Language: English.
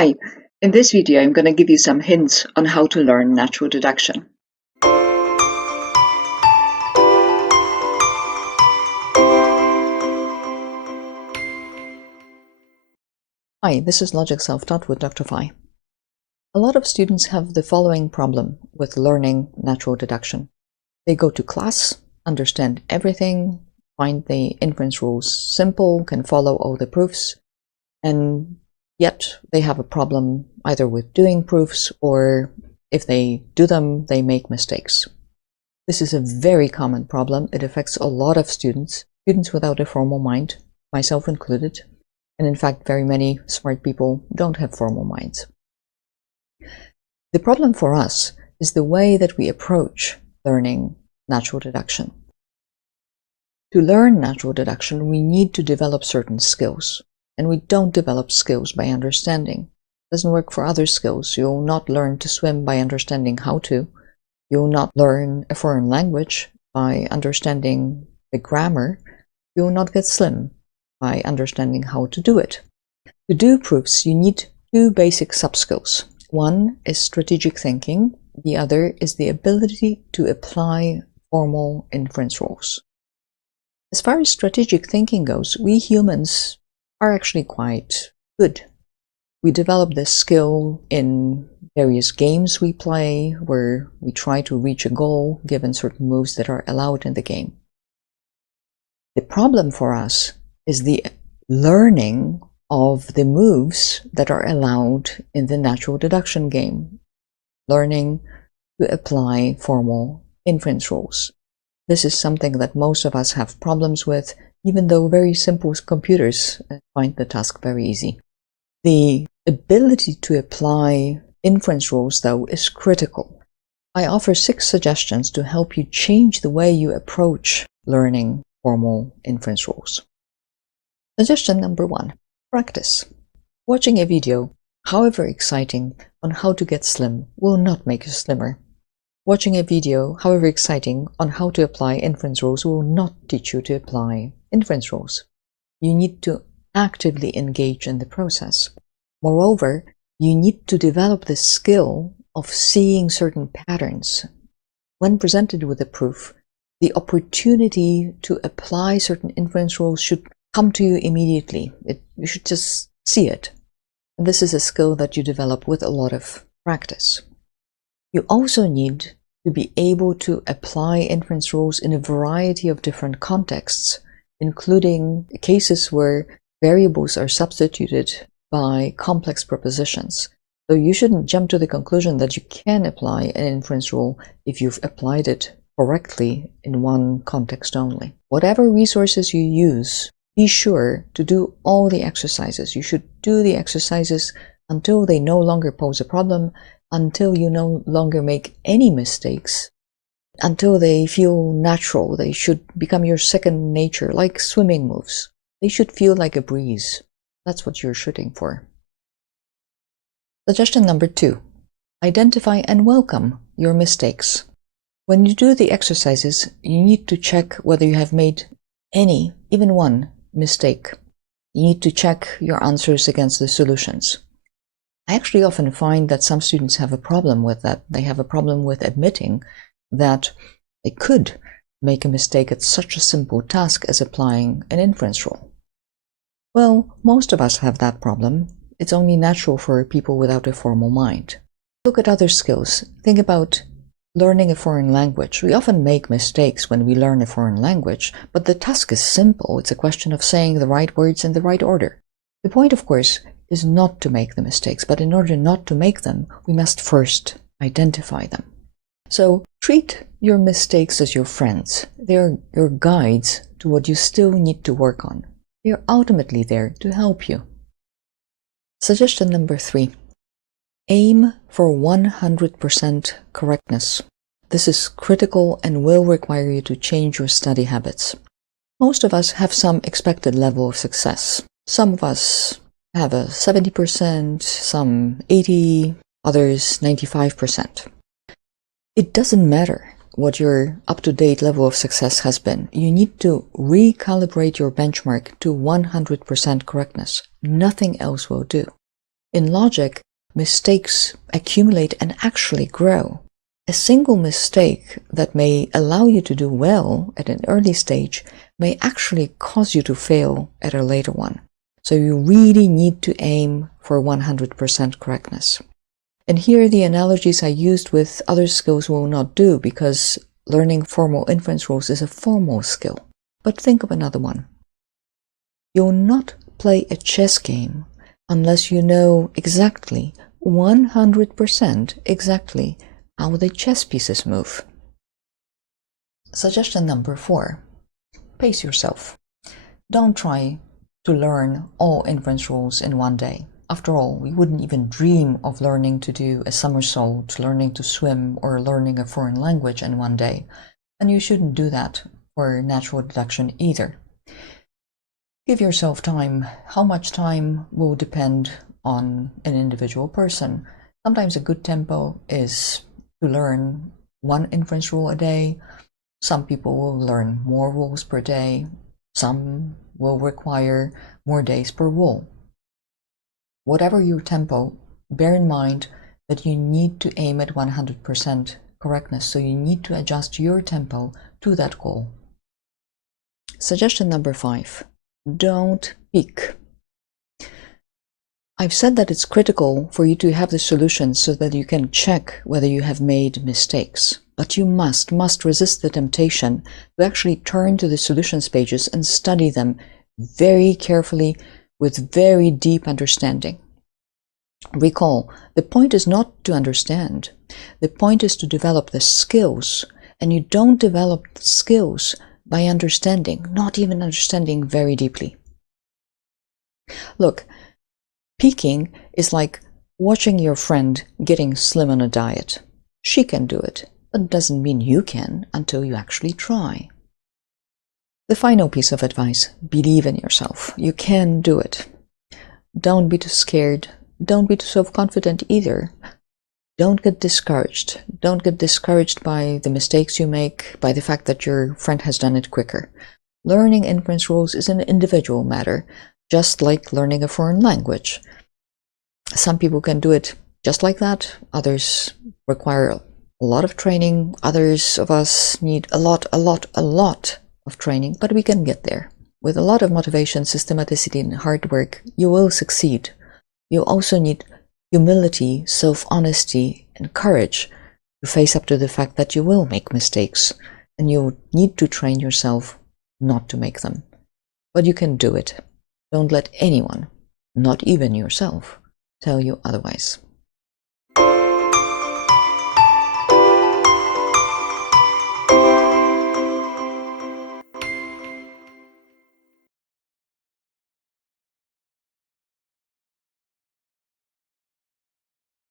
Hi, in this video I'm going to give you some hints on how to learn natural deduction. Hi, this is Logic Self-Taught with Dr. Phi. A lot of students have the following problem with learning natural deduction. They go to class, understand everything, find the inference rules simple, can follow all the proofs, and yet they have a problem either with doing proofs or if they do them, they make mistakes. This is a very common problem. It affects a lot of students without a formal mind, myself included. And in fact, very many smart people don't have formal minds. The problem for us is the way that we approach learning natural deduction. To learn natural deduction, we need to develop certain skills. And we don't develop skills by understanding. It doesn't work for other skills. You'll not learn to swim by understanding how to. You'll not learn a foreign language by understanding the grammar. You'll not get slim by understanding how to do it. To do proofs, you need two basic subskills. One is strategic thinking. The other is the ability to apply formal inference rules. As far as strategic thinking goes, we humans are actually quite good. We develop this skill in various games we play, where we try to reach a goal given certain moves that are allowed in the game. The problem for us is the learning of the moves that are allowed in the natural deduction game, learning to apply formal inference rules. This is something that most of us have problems with, even though very simple computers find the task very easy. The ability to apply inference rules, though, is critical. I offer 6 suggestions to help you change the way you approach learning formal inference rules. Suggestion number 1, practice. Watching a video, however exciting, on how to get slim will not make you slimmer. Watching a video, however exciting, on how to apply inference rules will not teach you to apply inference rules. You need to actively engage in the process. Moreover, you need to develop the skill of seeing certain patterns. When presented with a proof, the opportunity to apply certain inference rules should come to you immediately. You should just see it. And this is a skill that you develop with a lot of practice. You also need to be able to apply inference rules in a variety of different contexts, including cases where variables are substituted by complex propositions. So you shouldn't jump to the conclusion that you can apply an inference rule if you've applied it correctly in one context only. Whatever resources you use, be sure to do all the exercises. You should do the exercises until they no longer pose a problem, until you no longer make any mistakes, until they feel natural. They should become your second nature, like swimming moves. They should feel like a breeze. That's what you're shooting for. Suggestion number 2, identify and welcome your mistakes. When you do the exercises, you need to check whether you have made any, even one, mistake. You need to check your answers against the solutions. I actually often find that some students have a problem with that. They have a problem with admitting that they could make a mistake at such a simple task as applying an inference rule. Well, most of us have that problem. It's only natural for people without a formal mind. Look at other skills. Think about learning a foreign language. We often make mistakes when we learn a foreign language, but the task is simple. It's a question of saying the right words in the right order. The point, of course, is not to make the mistakes, but in order not to make them, we must first identify them. So treat your mistakes as your friends. They are your guides to what you still need to work on. They are ultimately there to help you. Suggestion number 3. Aim for 100% correctness. This is critical and will require you to change your study habits. Most of us have some expected level of success. Some of us have a 70%, some 80%, others 95%. It doesn't matter what your up-to-date level of success has been. You need to recalibrate your benchmark to 100% correctness. Nothing else will do. In logic, mistakes accumulate and actually grow. A single mistake that may allow you to do well at an early stage may actually cause you to fail at a later one. So you really need to aim for 100% correctness. And here the analogies I used with other skills will not do, because learning formal inference rules is a formal skill. But think of another one. You'll not play a chess game unless you know exactly, 100% exactly, how the chess pieces move. Suggestion number 4. Pace yourself. Don't try to learn all inference rules in one day. After all, we wouldn't even dream of learning to do a somersault, learning to swim, or learning a foreign language in one day. And you shouldn't do that for natural deduction either. Give yourself time. How much time will depend on an individual person. Sometimes a good tempo is to learn one inference rule a day. Some people will learn more rules per day. Some will require more days per rule. Whatever your tempo, bear in mind that you need to aim at 100% correctness, so you need to adjust your tempo to that goal. Suggestion number 5. Don't peak. I've said that it's critical for you to have the solutions so that you can check whether you have made mistakes. But you must resist the temptation to actually turn to the solutions pages and study them very carefully with very deep understanding. Recall, the point is not to understand. The point is to develop the skills, and you don't develop skills by understanding, not even understanding very deeply. Look, peaking is like watching your friend getting slim on a diet. She can do it, but it doesn't mean you can until you actually try. The final piece of advice: believe in yourself. You can do it. Don't be too scared. Don't be too self-confident either. Don't get discouraged. Don't get discouraged by the mistakes you make, by the fact that your friend has done it quicker. Learning inference rules is an individual matter, just like learning a foreign language. Some people can do it just like that. Others require a lot of training. Others of us need a lot of training, but we can get there. With a lot of motivation, systematicity, and hard work, you will succeed. You also need humility, self-honesty, and courage to face up to the fact that you will make mistakes, and you need to train yourself not to make them. But you can do it. Don't let anyone, not even yourself, tell you otherwise.